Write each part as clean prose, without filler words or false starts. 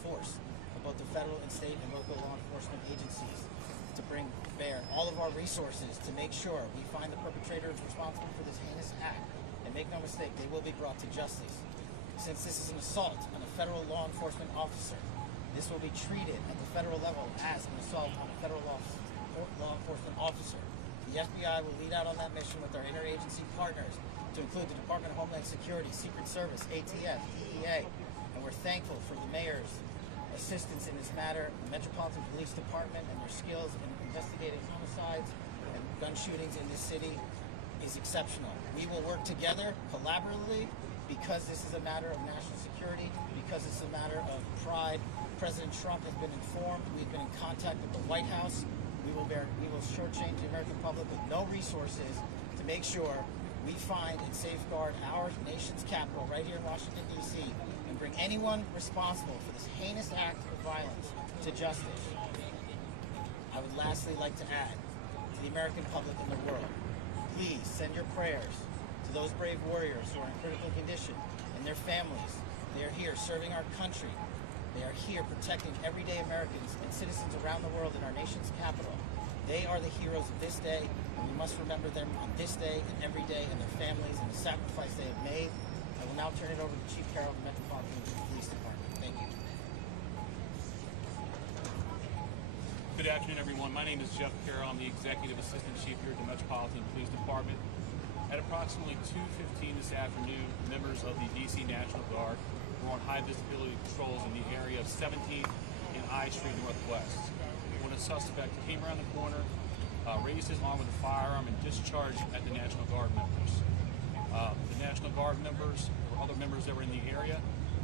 force of both the federal and state and local law enforcement agencies to bring bear all of our resources to make sure we find the perpetrators responsible for this heinous act. And make no mistake, they will be brought to justice. Since this is an assault on a federal law enforcement officer, this will be treated at the federal level as an assault on a federal law enforcement officer. The FBI will lead out on that mission with our interagency partners, to include the Department of Homeland Security, Secret Service, ATF, DEA, and we're thankful for the mayor's assistance in this matter, the Metropolitan Police Department and their skills in investigating homicides and gun shootings in this city is exceptional. We will work together collaboratively because this is a matter of national security, because it's a matter of pride. President Trump has been informed. We've been in contact with the White House. We will shortchange the American public with no resources to make sure we find and safeguard our nation's capital right here in Washington, D.C., and bring anyone responsible for this heinous act of violence to justice. I would lastly like to add to the American public and the world, please send your prayers to those brave warriors who are in critical condition and their families. They are here serving our country. They are here protecting everyday Americans and citizens around the world in our nation's capital. They are the heroes of this day, and we must remember them on this day and every day, and their families and the sacrifice they have made. I will now turn it over to Chief Carroll of the Metropolitan Police Department. Thank you. Good afternoon, everyone. My name is Jeff Carroll. I'm the Executive Assistant Chief here at the Metropolitan Police Department. At approximately 2:15 this afternoon, members of the D.C. National Guard were on high visibility patrols in the area of 17th and I Street Northwest, when a suspect came around the corner, raised his arm with a firearm, and discharged at the National Guard members. The National Guard members, or other members that were in the area,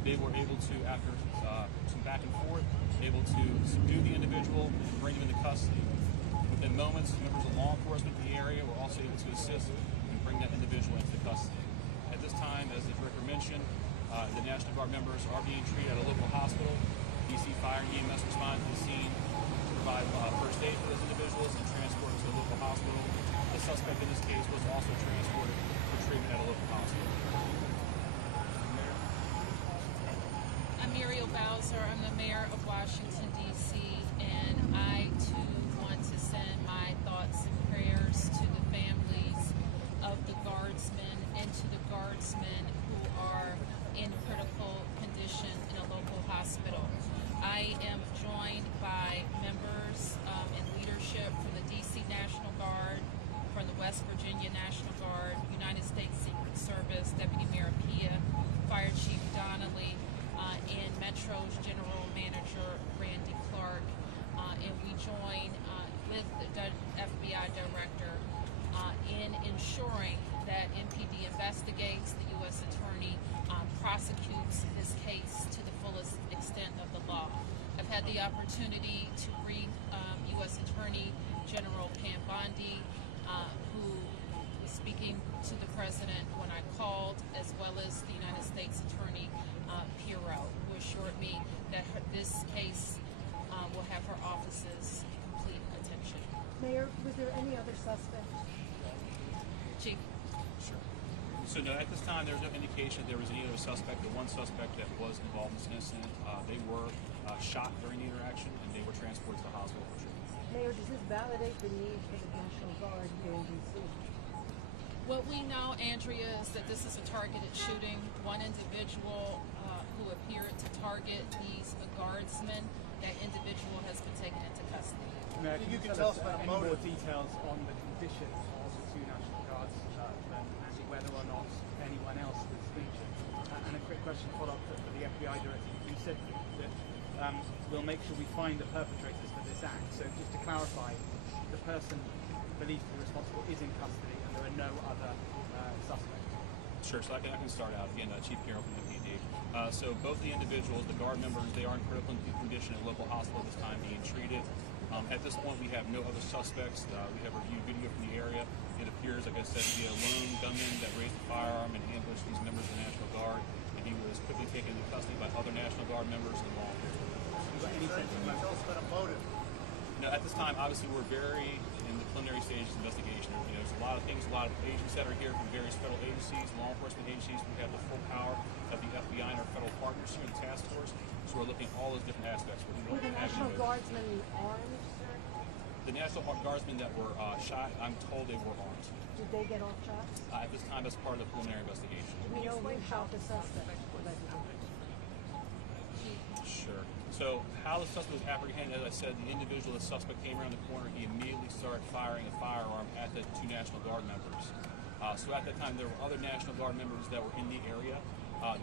they were able to, after some back and forth, able to subdue the individual and bring him into custody. Within moments, members of law enforcement in the area were also able to assist and bring that individual into custody. At this time, as the Director mentioned, the National Guard members are being treated at a local hospital. DC Fire and EMS responded to the scene to provide first aid for those individuals and transport them to a local hospital. The suspect in this case was also transported for treatment at a local hospital. I'm Muriel Bowser. I'm the Mayor of Washington, D.C., and I, too, want to send my thoughts and prayers to the families of the Guardsmen and to the Guardsmen who are in critical condition in a local hospital. I am joined by members and leadership from the D.C. National Guard, from the West Virginia National Guard, United States Secret Service, Deputy Mayor Pia, Fire Chief Donnelly, and Metro's General Manager Randy Clark, and we join with the FBI Director in ensuring that MPD investigates, the U.S. Attorney prosecutes this case to the fullest extent of the law. I've had the opportunity to brief U.S. Attorney General Pam Bondi, who was speaking to the President when I called, as well as the United States Attorney Pirro, who assured me that this case will have her office's complete attention. Mayor, was there any other suspect? Chief. Sure. So no, at this time, there's no indication that there was any other suspect. The one suspect that was involved in this incident, they were shot during the interaction, and they were transported to the hospital for treatment. Mayor, does this validate the need for the National Guard here in D.C.? What we know, Andrea, is that this is a targeted shooting. One individual who appeared to target these Guardsmen, that individual has been taken into custody. Mayor, can you tell us about any more details on the condition of the two National Guardsmen and whether or not anyone else was injured? And a quick question follow-up for the FBI Director. You said that we'll make sure we find the perpetrators for this act. So just to clarify, the person believed to be responsible is in custody and there are no other suspects. Sure, so I can start out. Again, Chief Carroll from MPD. So both the individuals, the Guard members, they are in critical condition at a local hospital at this time being treated. At this point, we have no other suspects. We have reviewed video from the area. It appears, like I said, to be a lone gunman that raised a firearm and ambushed these members of the National Guard, and he was quickly taken into custody by other National Guard members and law enforcement. Can you tell us about a motive? At this time, obviously, we're very in the preliminary stages of investigation. There's a lot of things, a lot of agents that are here from various federal agencies, law enforcement agencies. We have the full power of the FBI and our federal partners here in the task force. So we're looking at all those different aspects. Were the National Guardsmen armed, sir? The National Guardsmen that were shot, I'm told they were armed. Did they get off shots? At this time, as part of the preliminary investigation. Do we know who shot the suspect? Sure. So how the suspect was apprehended, as I said, the individual, the suspect came around the corner. He immediately started firing a firearm at the two National Guard members. So at that time, there were other National Guard members that were in the area.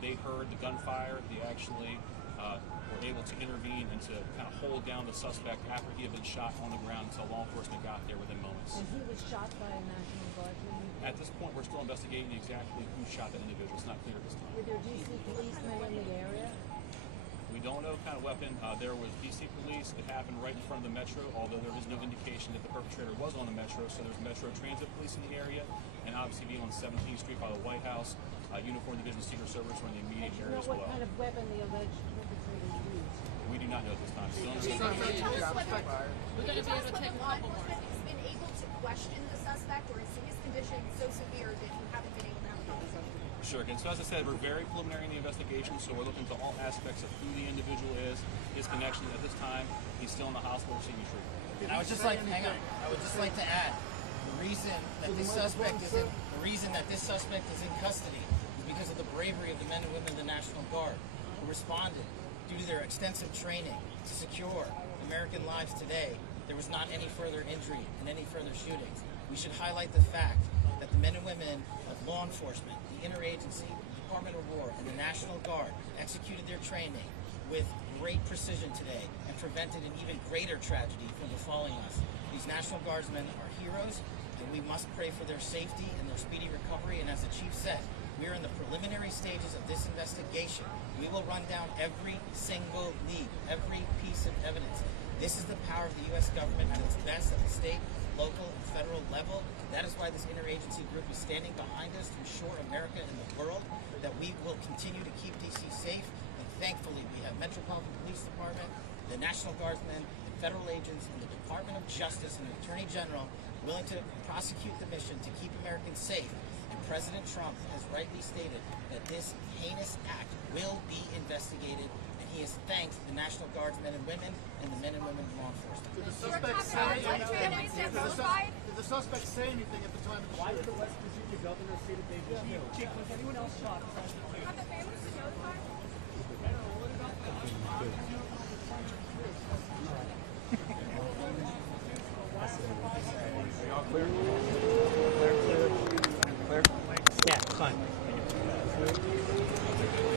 They heard the gunfire. They actually were able to intervene and to kind of hold down the suspect after he had been shot on the ground until law enforcement got there within moments. And he was shot by a National Guardsman? At this point, we're still investigating exactly who shot that individual. It's not clear at this time. Were there DC policemen in the area? We don't know what kind of weapon. There was DC police. It happened right in front of the Metro, although there is no indication that the perpetrator was on the Metro. So there's Metro Transit Police in the area, and obviously being on 17th Street by the White House, Uniform Division Secret Service were in the immediate area as well. What kind of weapon the alleged perpetrator used? We do not know at this time. Still We're going to be able to take a couple more. Has been able to question the suspect, or is his condition so severe that you haven't been able to have a conversation? Sure. Again, so as I said, we're very preliminary in the investigation, so we're looking to all aspects of who the individual is, his connection. At this time, he's still in the hospital receiving treatment. I would just like, hang on. I would just like to add, the reason that this suspect is in custody is because of the bravery of the men and women of the National Guard who responded due to their extensive training to secure American lives today. There was not any further injury and any further shootings. We should highlight the fact that the men and women of law enforcement, the interagency, the Department of War, and the National Guard executed their training with great precision today and prevented an even greater tragedy from befalling us. These National Guardsmen are heroes, and we must pray for their safety and their speedy recovery. And as the Chief said, we are in the preliminary stages of this investigation. We will run down every single lead, every piece of evidence. This is the power of the U.S. government at its best at the state, local, and federal level. That is why this interagency group is standing behind us to assure America and the world that we will continue to keep D.C. safe. And thankfully, we have Metropolitan Police Department, the National Guardsmen, the federal agents, and the Department of Justice and the Attorney General willing to prosecute the mission to keep Americans safe. And President Trump has rightly stated that this heinous act will be investigated, and he has thanked the National Guardsmen and women and the men and women of law enforcement. Did the suspect say anything? Did the suspect say anything at the time of the shooting? Why did the West Virginia governor say that they were killed? Was anyone else shot?